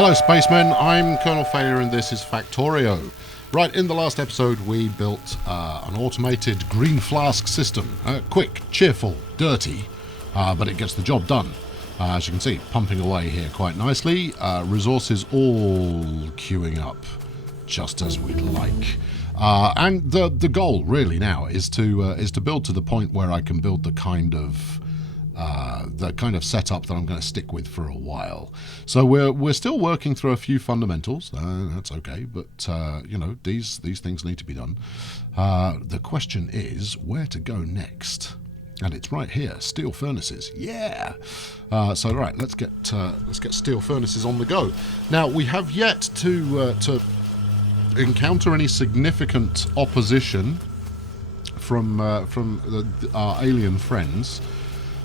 Hello spacemen, I'm Colonel Failure and this is Factorio. Right, in the last episode we built an automated green flask system. Quick, cheerful, dirty, but it gets the job done. As you can see, pumping away here quite nicely. Resources all queuing up, just as we'd like. And the goal really now is to build to the point where I can build the kind of setup that I'm going to stick with for a while. So we're still working through a few fundamentals. That's okay, but you know, these things need to be done. The question is where to go next, and it's right here. Steel furnaces, yeah. So right, let's get steel furnaces on the go. Now we have yet to encounter any significant opposition from our alien friends.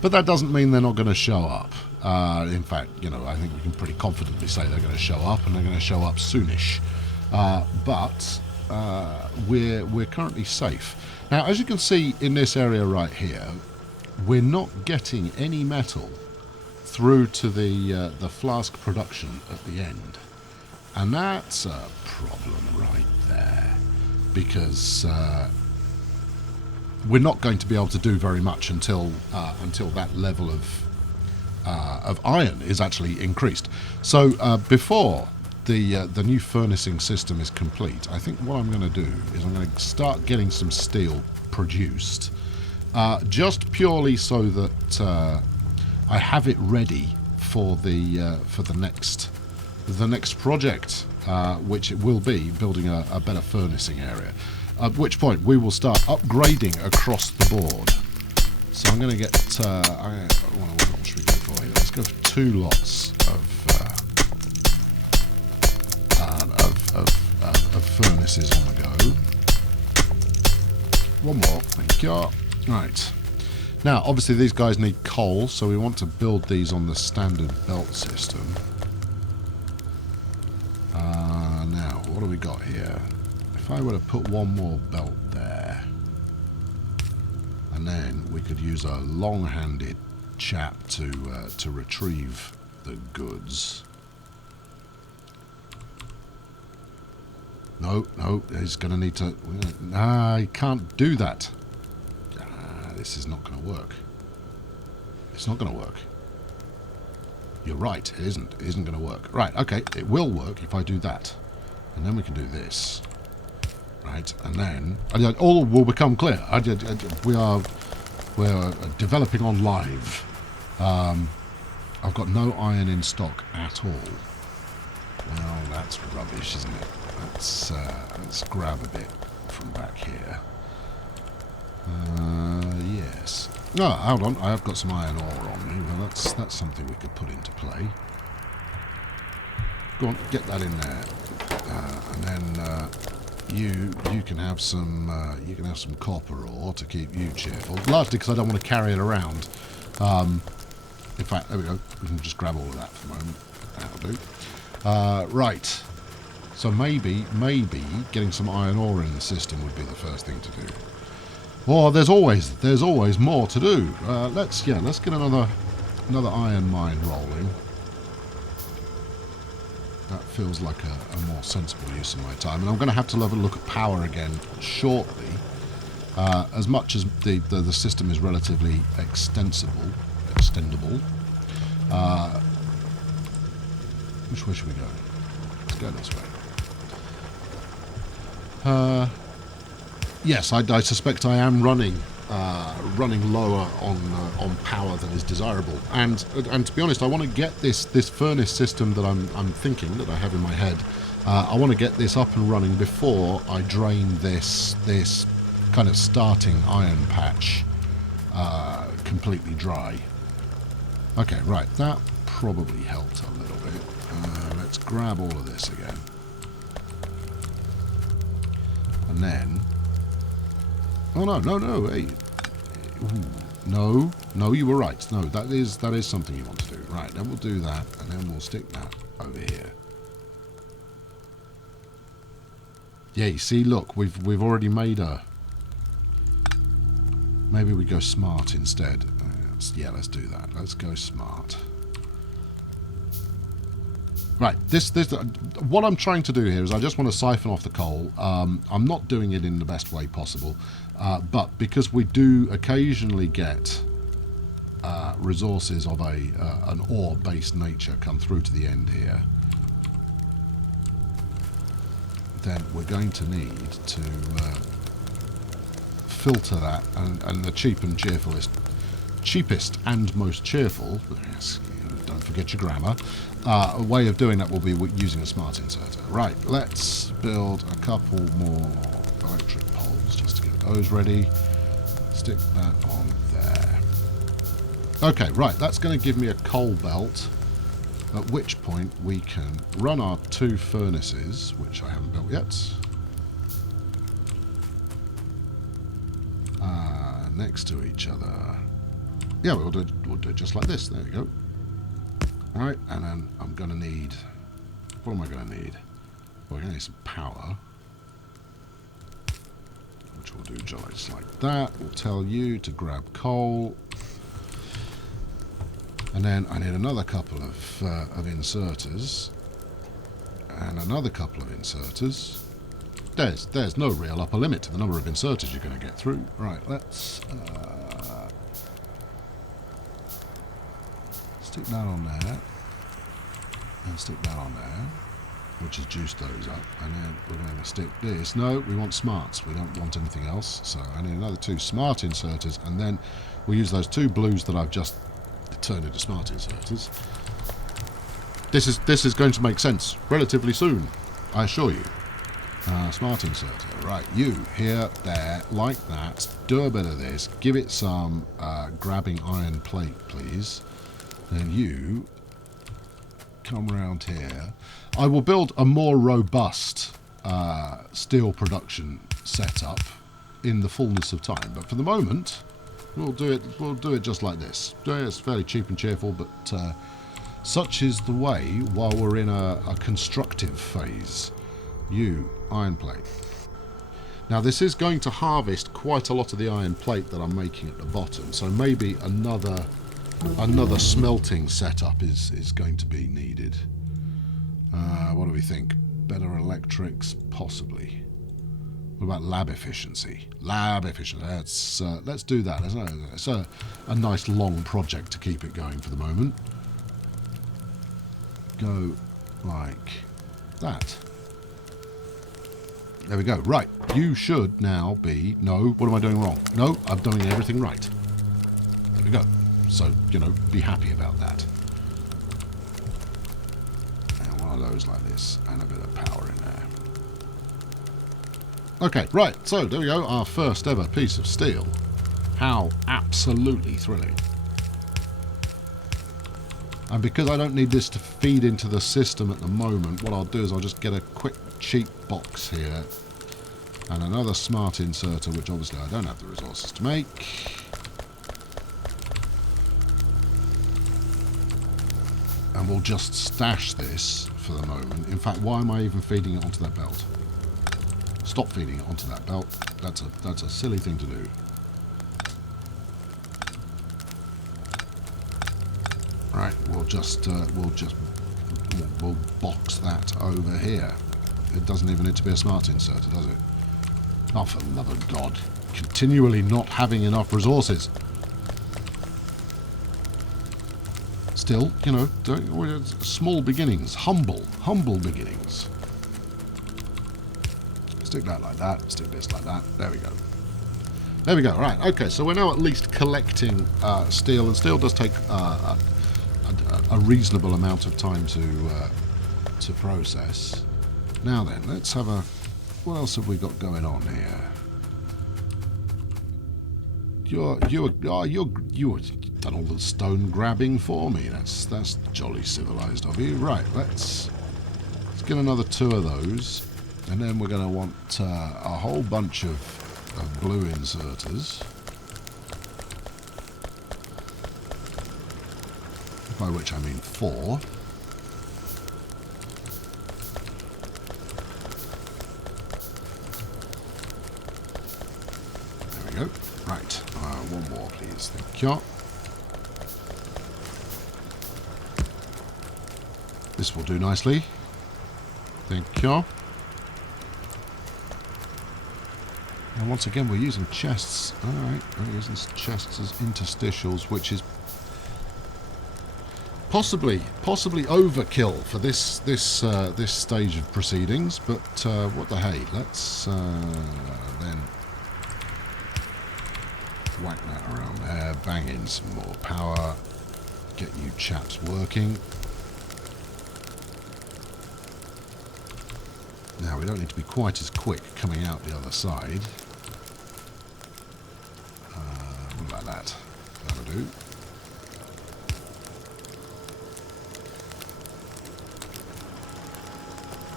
But that doesn't mean they're not going to show up. In fact, you know, I think we can pretty confidently say they're going to show up, and they're going to show up soonish. But we're currently safe. Now, as you can see in this area right here, we're not getting any metal through to the flask production at the end, and that's a problem right there, because we're not going to be able to do very much until that level of iron is actually increased. So before the new furnacing system is complete, I think what I'm going to do is I'm going to start getting some steel produced, just purely so that I have it ready for the next project, which it will be building a better furnacing area. At which point we will start upgrading across the board. So I'm going to get. What should we go for here? Let's go for 2 lots of furnaces on the go. One more, thank you. Right. Now, obviously, these guys need coal, so we want to build these on the standard belt system. Now, what do we got here? If I were to put one more belt there, and then we could use a long-handed chap to retrieve the goods. No, he's going to need to. Nah, he can't do that. This is not going to work. It's not going to work. You're right. It isn't. It isn't going to work. Right. Okay. It will work if I do that, and then we can do this. Right, and then all will become clear. We're developing on live. I've got no iron in stock at all. Well, that's rubbish, isn't it? Let's grab a bit from back here. Yes. No, hold on. I have got some iron ore on me. Well, that's something we could put into play. Go on, get that in there, and then. You can have some copper ore to keep you cheerful. Largely because I don't want to carry it around. In fact, there we go. We can just grab all of that for the moment. That'll do. Right. So maybe getting some iron ore in the system would be the first thing to do. Or there's always more to do. Let's get another iron mine rolling. That feels like a more sensible use of my time. And I'm going to have to have a look at power again shortly. As much as the system is relatively extendable. Which way should we go? Let's go this way. Yes, I suspect I am running lower on power than is desirable, and to be honest, I want to get this furnace system that I'm thinking that I have in my head. I want to get this up and running before I drain this kind of starting iron patch completely dry. Okay, right, that probably helped a little bit. Let's grab all of this again, and then. Oh no! Hey. Ooh. No, you were right. No, that is something you want to do. Right, then we'll do that, and then we'll stick that over here. Yeah, you see, look, we've already made a. Maybe we go smart instead. Let's do that. Let's go smart. Right, what I'm trying to do here is I just want to siphon off the coal. I'm not doing it in the best way possible, but because we do occasionally get resources of an ore-based nature come through to the end here, then we're going to need to filter that, and the cheapest and most cheerful, yes, don't forget your grammar, a way of doing that will be using a smart inserter. Right, let's build a couple more electric poles just to get those ready. Stick that on there. Okay, right, that's going to give me a coal belt, at which point we can run our 2 furnaces, which I haven't built yet, next to each other. Yeah, we'll do it just like this. There we go. Right, and then I'm going to need... What am I going to need? Well, we're going to need some power, which we'll do just like that. We'll tell you to grab coal. And then I need another couple of inserters. And another couple of inserters. There's no real upper limit to the number of inserters you're going to get through. Right, let's... stick that on there, and stick that on there, which has juiced those up, and then we're going to stick this. No, we want smarts, we don't want anything else, so I need another 2 smart inserters, and then we'll use those 2 blues that I've just turned into smart inserters. This is going to make sense relatively soon, I assure you. Smart inserter, right, you, here, there, like that, do a bit of this, give it some grabbing iron plate, please. Then you come around here. I will build a more robust steel production setup in the fullness of time, but for the moment we'll do it just like this. It's fairly cheap and cheerful, but such is the way while we're in a constructive phase. You, iron plate. Now this is going to harvest quite a lot of the iron plate that I'm making at the bottom, so maybe another smelting setup is going to be needed. What do we think? Better electrics, possibly. What about lab efficiency? Lab efficiency. Let's do that. It's a nice long project to keep it going for the moment. Go like that. There we go. Right. You should now be... No, what am I doing wrong? No, I'm doing everything right. There we go. So, you know, be happy about that. And one of those like this, and a bit of power in there. Okay, right, so there we go, our first ever piece of steel. How absolutely thrilling. And because I don't need this to feed into the system at the moment, what I'll do is I'll just get a quick cheap box here and another smart inserter, which obviously I don't have the resources to make. And we'll just stash this for the moment. In fact, why am I even feeding it onto that belt? Stop feeding it onto that belt. That's a silly thing to do. Right, we'll box that over here. It doesn't even need to be a smart inserter, does it? Oh, for the love of God. Continually not having enough resources. Still, you know, small beginnings. Humble beginnings. Stick that like that. Stick this like that. There we go. There we go. Right, okay, so we're now at least collecting steel, and steel does take a reasonable amount of time to process. Now then, let's have a... What else have we got going on here? You've done all the stone grabbing for me. That's jolly civilized of you. Right, let's get another 2 of those, and then we're going to want a whole bunch of blue inserters. By which I mean 4. There we go. Right, one more please, thank you. This will do nicely. Thank you. And once again, we're using chests. Alright, we're using chests as interstitials, which is possibly overkill for this stage of proceedings, but what the hey, let's then whack that around there, bang in some more power, get you chaps working. Now we don't need to be quite as quick coming out the other side. What about that? That'll do.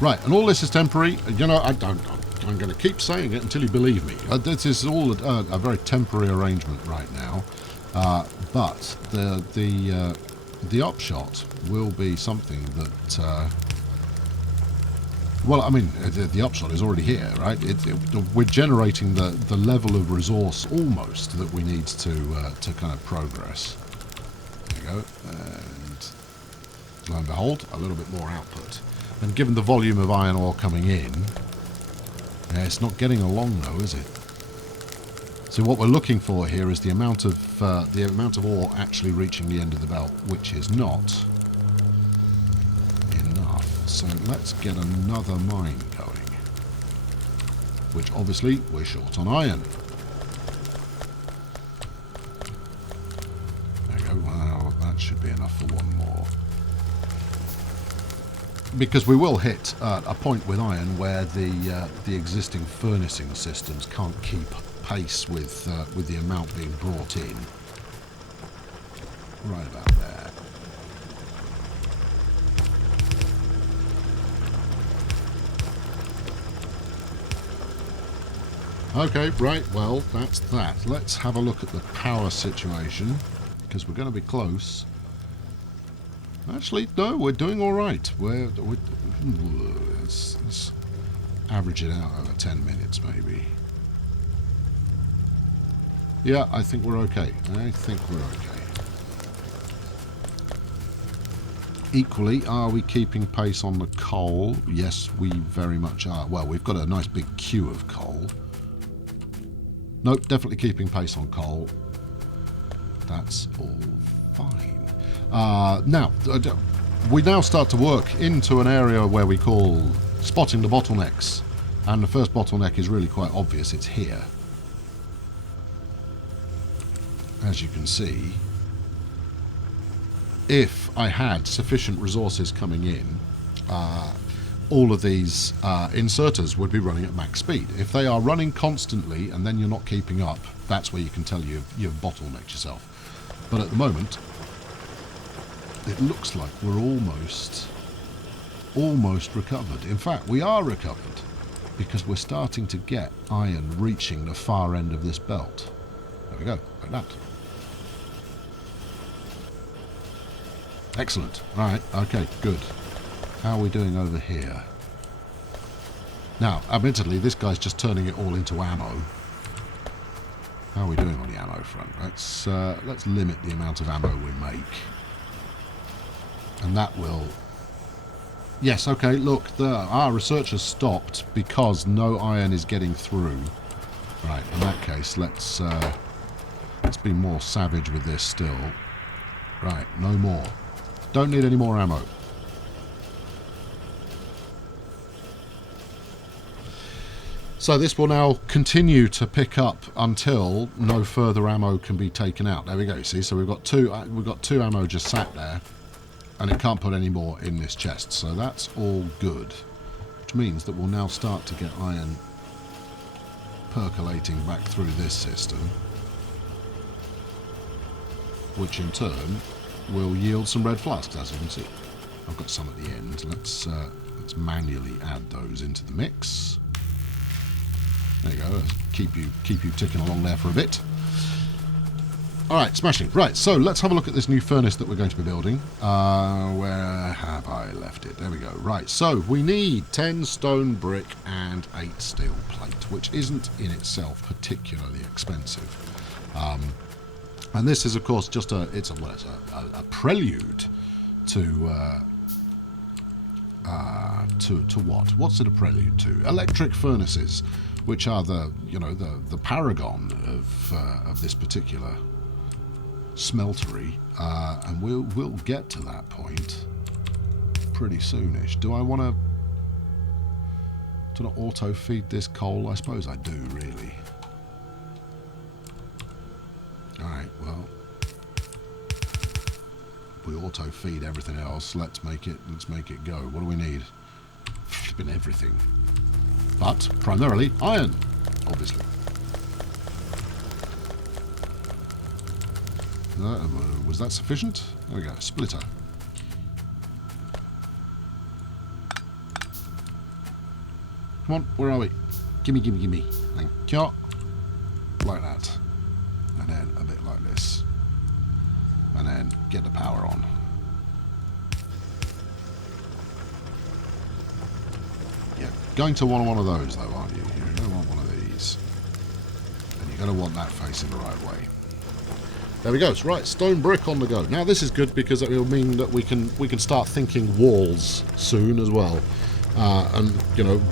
Right, and all this is temporary. You know, I'm going to keep saying it until you believe me. This is all a very temporary arrangement right now. But the upshot will be something that... well, I mean, the upshot is already here, right? We're generating the level of resource almost that we need to kind of progress. There you go. And lo and behold, a little bit more output. And given the volume of iron ore coming in, it's not getting along though, is it? So what we're looking for here is the amount of ore actually reaching the end of the belt, which is not enough. So let's get another mine going, which obviously we're short on iron. There you go. Well, that should be enough for one more. Because we will hit a point with iron where the existing furnacing systems can't keep pace with the amount being brought in. Right about there. Okay, right, well, that's that. Let's have a look at the power situation, because we're going to be close. Actually, no, we're doing all right. Let's average it out over 10 minutes, maybe. Yeah, I think we're okay. Equally, are we keeping pace on the coal? Yes, we very much are. Well, we've got a nice big queue of coal. Nope, definitely keeping pace on coal. That's all fine. Now, we now start to work into an area where we call spotting the bottlenecks. And the first bottleneck is really quite obvious. It's here. As you can see, if I had sufficient resources coming in, all of these inserters would be running at max speed. If they are running constantly and then you're not keeping up, that's where you can tell you've bottlenecked yourself. But at the moment, it looks like we're almost recovered. In fact, we are recovered because we're starting to get iron reaching the far end of this belt. There we go, like that. Excellent. Right, okay, good. How are we doing over here? Now, admittedly, this guy's just turning it all into ammo. How are we doing on the ammo front? Let's limit the amount of ammo we make. And that will... Yes, okay, look, our research has stopped because no iron is getting through. Right, in that case, let's be more savage with this still. Right, no more. Don't need any more ammo. So this will now continue to pick up until no further ammo can be taken out. There we go, see? So we've got two ammo just sat there. And it can't put any more in this chest, so that's all good. Which means that we'll now start to get iron percolating back through this system, which in turn will yield some red flasks, as you can see. I've got some at the end. Let's manually add those into the mix. There you go. Let's keep you ticking along there for a bit. Alright, smashing. Right, so let's have a look at this new furnace that we're going to be building. Where have I left it? There we go. Right, so we need 10 stone brick and 8 steel plate, which isn't in itself particularly expensive. And this is, of course, just a prelude to To what? What's it a prelude to? Electric furnaces, which are the the paragon of this particular smeltery, and we'll get to that point pretty soonish. Do I want to auto feed this coal? I suppose I do, really. All right, well, we auto feed everything else. Let's make it go. What do we need? Flipping everything, but primarily iron, obviously. Was that sufficient? There we go. Splitter. Come on, where are we? Gimme. Thank you. Like that. And then a bit like this. And then get the power on. Yeah, going to want one of those though, aren't you? You're going to want one of these. And you're going to want that facing the right way. There we go. Right, stone brick on the go. Now this is good because it will mean that we can start thinking walls soon as well. And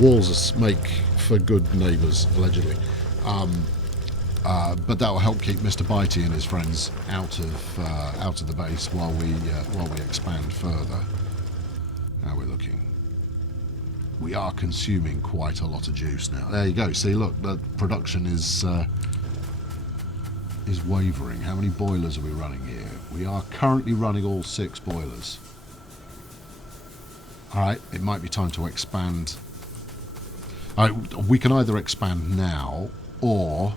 walls make for good neighbours, allegedly. But that will help keep Mr. Bitey and his friends out of the base while we expand further. How we're looking. We are consuming quite a lot of juice now. There you go. See, look, the production is wavering. How many boilers are we running here? We are currently running all 6 boilers. Alright, it might be time to expand. Alright, we can either expand now or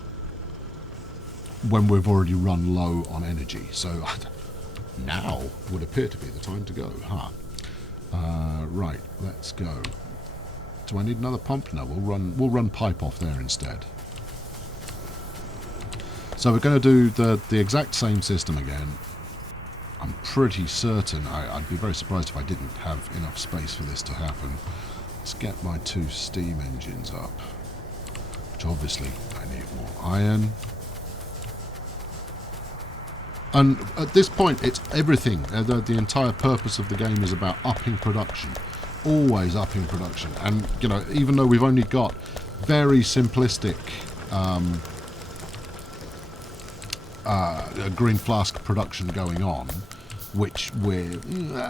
when we've already run low on energy. So now would appear to be the time to go, huh? Right, let's go. Do I need another pump? No, we'll run pipe off there instead. So we're going to do the exact same system again. I'm pretty certain, I'd be very surprised if I didn't have enough space for this to happen. Let's get my 2 steam engines up, which obviously I need more iron. And at this point, it's everything. The entire purpose of the game is about upping production. Always upping production. And, even though we've only got very simplistic green flask production going on, which we're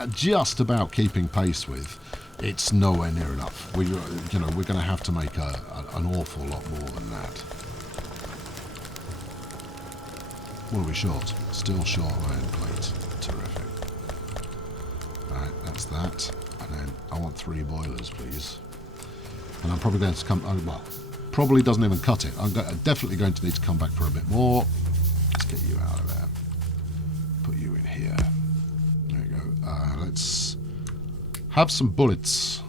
just about keeping pace with, it's nowhere near enough. We're going to have to make an awful lot more than that. What are we short? Still short iron plate. Terrific. Right, that's that. And then I want 3 boilers, please. And I'm probably going to come... well, probably doesn't even cut it. I'm definitely going to need to come back for a bit more. Let's get you out of there. Put you in here. There you go. Let's have some bullets.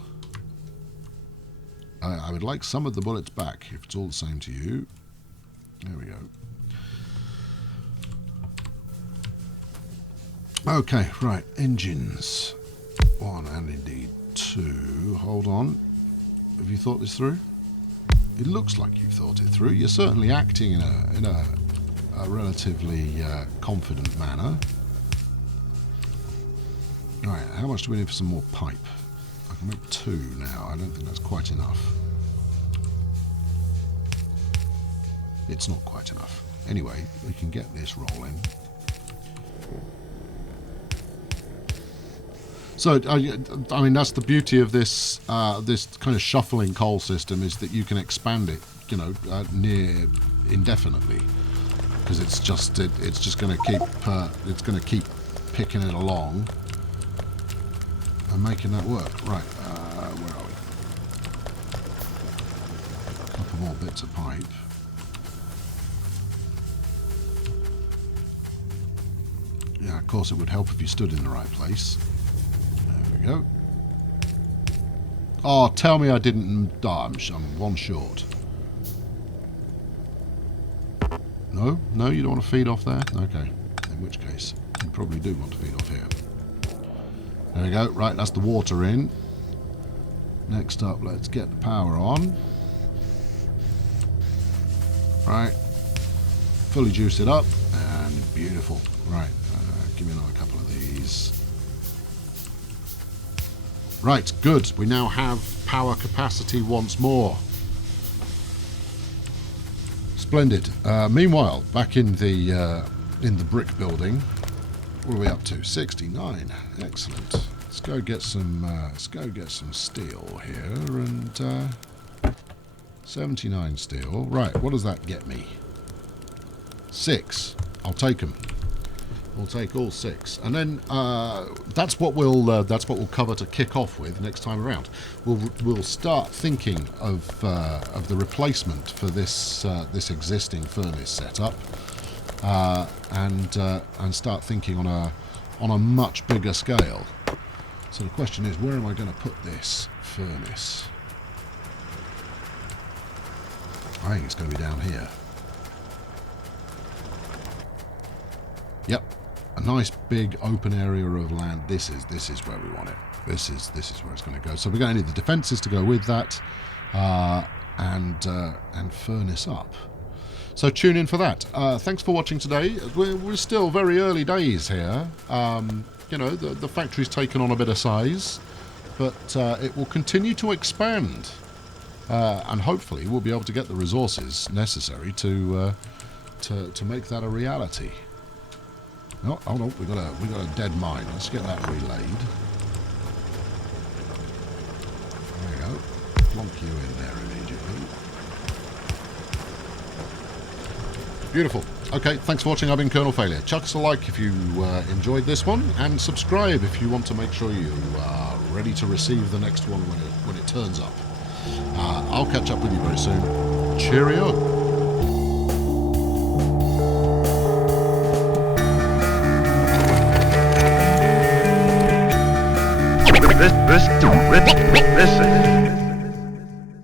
I would like some of the bullets back, if it's all the same to you. There we go. Okay, right. Engines. 1 and indeed 2. Hold on. Have you thought this through? It looks like you've thought it through. You're certainly acting in a relatively confident manner. Right, how much do we need for some more pipe? I can make 2 now. I don't think that's quite enough. It's not quite enough. Anyway, we can get this rolling. So, I mean, that's the beauty of this this kind of shuffling coal system, is that you can expand it, near indefinitely, because it's just going to keep picking it along and making that work. Right, where are we? A couple more bits of pipe. Yeah, of course, it would help if you stood in the right place. Go. Oh, tell me I didn't... Oh, I'm 1 short. No? No, you don't want to feed off there? Okay. In which case, you probably do want to feed off here. There we go. Right, that's the water in. Next up, let's get the power on. Right. Fully juice it up. And beautiful. Right. Give me another couple of these. Right, good. We now have power capacity once more. Splendid. Meanwhile, back in the brick building, what are we up to? 69. Excellent. Let's go get some steel here, and 79 steel. Right, what does that get me? 6. I'll take them. We'll take all 6, and then that's what we'll cover to kick off with next time around. We'll start thinking of the replacement for this existing furnace setup, and start thinking on a much bigger scale. So the question is, where am I going to put this furnace? I think it's going to be down here. Yep. A nice big open area of land. This is where we want it. This is where it's going to go. So we're going to need the defences to go with that, and furnace up. So tune in for that. Thanks for watching today. We're still very early days here. You know, the factory's taken on a bit of size, but it will continue to expand, and hopefully we'll be able to get the resources necessary to make that a reality. Oh, hold on, we got a dead mine. Let's get that relayed. There we go. Plonk you in there immediately. Beautiful. Okay, thanks for watching. I've been Colonel Failure. Chuck us a like if you enjoyed this one, and subscribe if you want to make sure you are ready to receive the next one when it turns up. I'll catch up with you very soon. Cheerio. Listen.